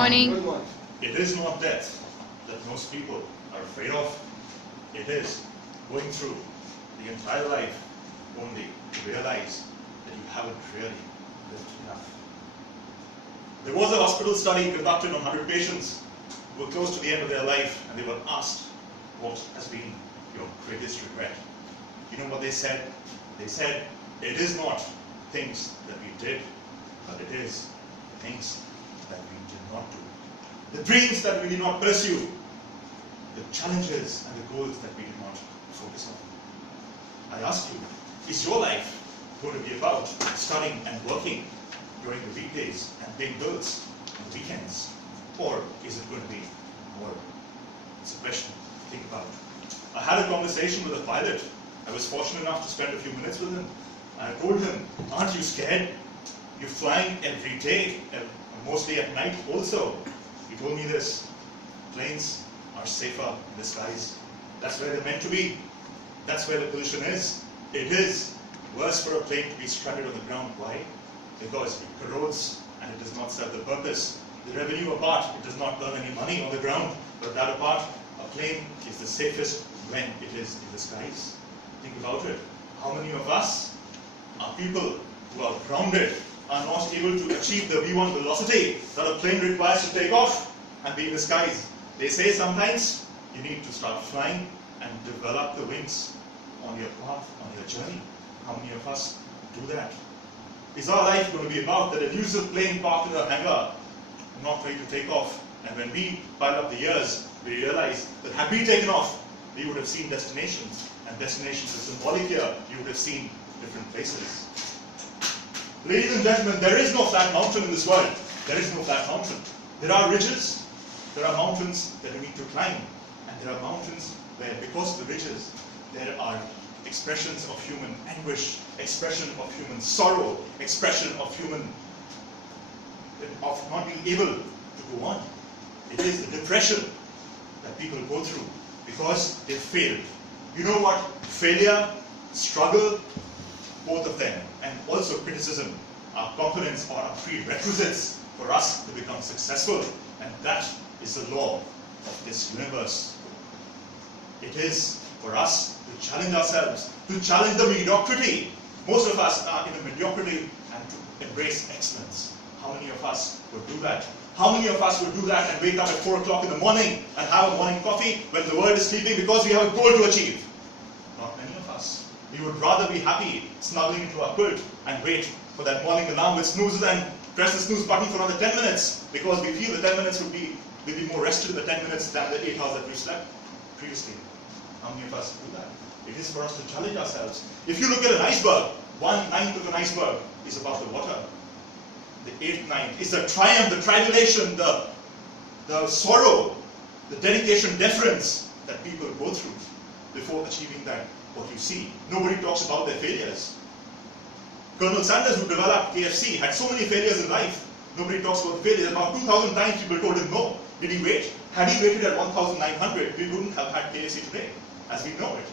morning. Good morning. It is not death that most people are afraid of. It is going through the entire life only to realize that you haven't really lived enough. There was a hospital study conducted on 100 patients who were close to the end of their life, and they were asked, what has been your greatest regret? You know what they said? They said, it is not things that we did, but it is the things that we did not do. The dreams that we did not pursue, the challenges and the goals that we did not focus on. I ask you, is your life going to be about studying and working during the weekdays and paying bills on the weekends? Or is it going to be more? It's a question to think about. I had a conversation with a pilot. I was fortunate enough to spend a few minutes with him. I told him, aren't you scared? You're flying every day, and mostly at night also. He told me this, planes are safer in the skies. That's where they're meant to be. That's where the pollution is. It is worse for a plane to be stranded on the ground. Why? Because it corrodes and it does not serve the purpose. The revenue apart, it does not earn any money on the ground, but that apart, a plane is the safest when it is in the skies. Think about it. How many of us are people who are grounded, are not able to achieve the V1 velocity that a plane requires to take off and be in the skies? They say sometimes you need to start flying and develop the wings on your path, on your journey. How many of us do that? Is our life going to be about that elusive plane parked in a hangar, not ready to take off? And when we pile up the years, we realize that had we taken off, we would have seen destinations. And destinations are symbolic here. You would have seen different places. Ladies and gentlemen, there is no flat mountain in this world. There is no flat mountain. There are ridges, there are mountains that we need to climb, and there are mountains where, because of the ridges, there are expressions of human anguish, expression of human sorrow, expression of not being able to go on. It is the depression that people go through because they failed. You know what? Failure, struggle, both of them, and also criticism are components or are prerequisites for us to become successful, and that is the law of this universe. It is for us to challenge ourselves, to challenge the mediocrity. Most of us are in a mediocrity and to embrace excellence. How many of us would do that? How many of us would do that and wake up at 4 o'clock in the morning and have a morning coffee when the world is sleeping because we have a goal to achieve? Not many of us. We would rather be happy snuggling into our quilt and wait for that morning alarm which snoozes and press the snooze button for another 10 minutes because we feel the 10 minutes we'll be more rested in the 10 minutes than the 8 hours that we slept previously. How many of us do that? It is for us to challenge ourselves. If you look at an iceberg, 1/9 of an iceberg is above the water. The 8/9 is the triumph, the tribulation, the sorrow, the dedication, deference that people go through before achieving that, what you see. Nobody talks about their failures. Colonel Sanders, who developed KFC, had so many failures in life. Nobody talks about failures. About 2,000 times people told him no. Did he wait? Had he waited at 1,900, we wouldn't have had KFC today, as we know it.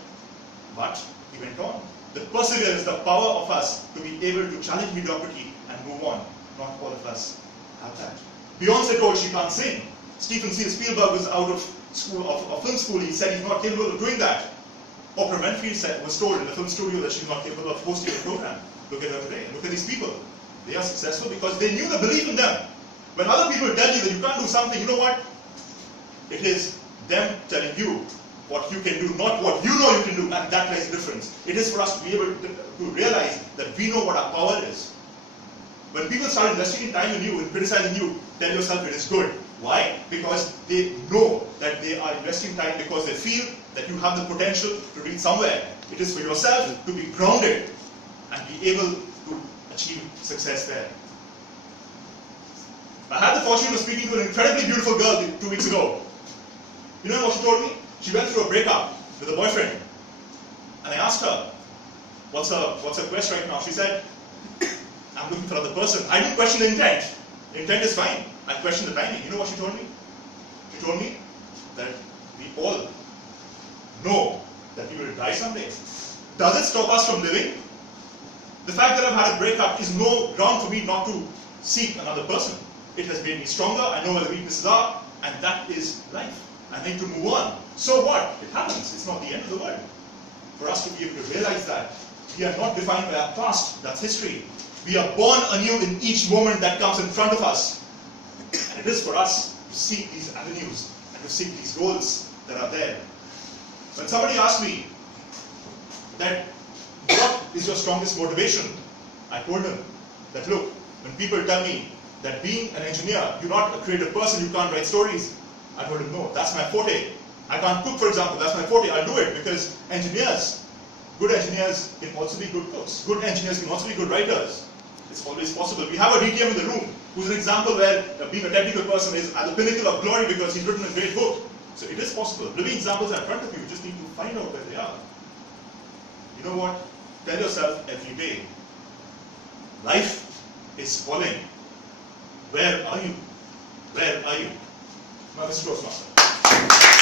But he went on. The perseverance, the power of us to be able to challenge mediocrity and move on. Not all of us have that. Beyonce told she can't sing. Steven Spielberg was out of school, of film school. He said he's not capable of doing that. Oprah Winfrey was told in the film studio that she's not capable of hosting a program. Look at her today. Look at these people. They are successful because they knew the belief in them. When other people tell you that you can't do something, you know what? It is them telling you what you can do, not what you know you can do, and that makes a difference. It is for us to be able to realize that we know what our power is. When people start investing in time in you and criticizing you, tell yourself it is good. Why? Because they know that they are investing time because they feel that you have the potential to reach somewhere. It is for yourself to be grounded and be able to achieve success there. I had the fortune of speaking to an incredibly beautiful girl 2 weeks ago. You know what she told me? She went through a breakup with a boyfriend. And I asked her, what's her quest right now? She said, I'm looking for another person. I didn't question the intent. The intent is fine. I questioned the timing. You know what she told me? She told me that we all know that we will die someday. Does it stop us from living? The fact that I've had a breakup is no ground for me not to seek another person. It has made me stronger. I know where the weaknesses are, and that is life. I need to move on. So what? It happens. It's not the end of the world. For us to be able to realize that we are not defined by our past. That's history. We are born anew in each moment that comes in front of us. And it is for us to seek these avenues and to seek these goals that are there. When somebody asks me that, what is your strongest motivation? I told him that, look, when people tell me that being an engineer, you're not a creative person, you can't write stories, I told him, no, that's my forte. I can't cook, for example, that's my forte. I'll do it because engineers, good engineers can also be good cooks. Good engineers can also be good writers. It's always possible. We have a DTM in the room who's an example where being a technical person is at the pinnacle of glory because he's written a great book. So it is possible. Living examples are in front of you. You just need to find out where they are. You know what? Tell yourself every day, life is falling. Where are you? Where are you? Now, Mr. Toastmaster.